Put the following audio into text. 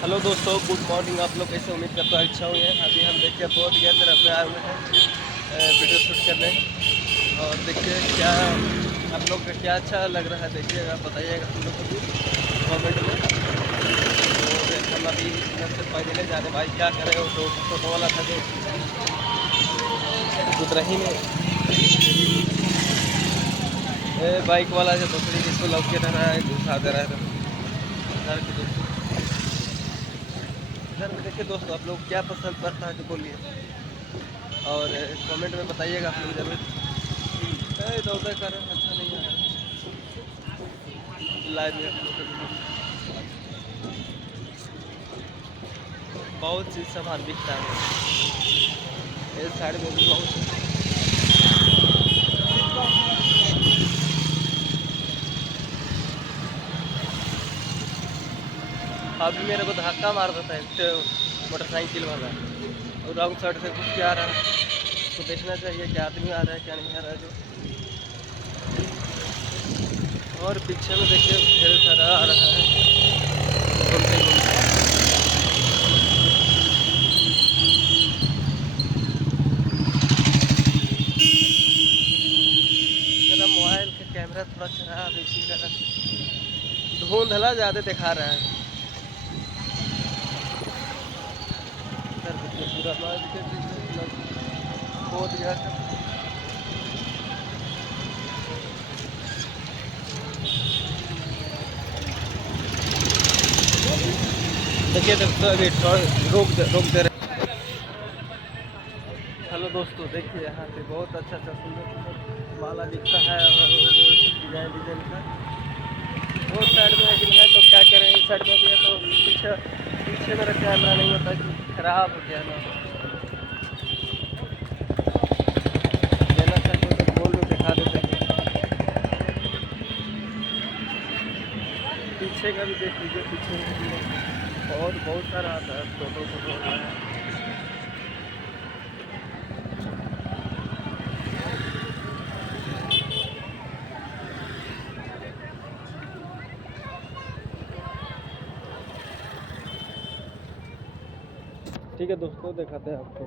Hello दोस्तों, good morning. आप लोग कैसे? उम्मीद करता हूँ अच्छा हुए हैं। अभी हम देखिए बोध गया तरफ पे आए हुए हैं वीडियो शूट करने। और देखिए क्या आप लोग का क्या अच्छा लग रहा है, देखिएगा, बताइएगा हम लोग को भी कमेंट में। और हम अभी सबसे पहले जाने भाई क्या करें, वो तो टोटो वाला था जो उतरा ही नहीं। बाइक वाला जो दूसरी किसको लग के रहा है, घुसा दे रहा है इधर के दोस्तों। इधर में देखिए दोस्तों, आप लोग क्या पसंद पड़ता है तो बोलिए और कमेंट में बताइएगा आप लोग जरूर। इधर उधर कर अच्छा नहीं आ रहा लाइव में आप लोग का वीडियो। बहुत चीज़ सामान बिकता है इस साइड में भी बहुत। अभी मेरे को धक्का मार देता है मोटरसाइकिल वाला, और रॉन्ग साइड से घुस के आ रहा है। तो देखना चाहिए क्या आदमी आ रहा है क्या नहीं आ रहा है जो। और पीछे में देखिए ढेर सारा आ रहा है घूमते घूमते। मेरा मोबाइल का कैमरा थोड़ा खराब है, इसी कारण धुंधला ज़्यादा दिखा रहा है। इधर देखिए पूरा मार्केट बोध गया था। देखिए दोस्तों, अभी रोक दे रहे। हेलो दोस्तों, देखिए यहाँ पे बहुत अच्छा सुंदर सुंदर माला दिखता है और डिजाइन डिजाइन का। वो साइड में लेकिन है तो क्या करें, इस साइड में भी है तो पीछे पीछे मेरा कैमरा नहीं होता कि खराब हो गया ना। लेना चाहते हो तो बोल दो, दिखा देते हैं। पीछे का भी देख लीजिए, पीछे में और बहुत सारा आता है फोटो आता है। ठीक है दोस्तों, दिखाते हैं आपको।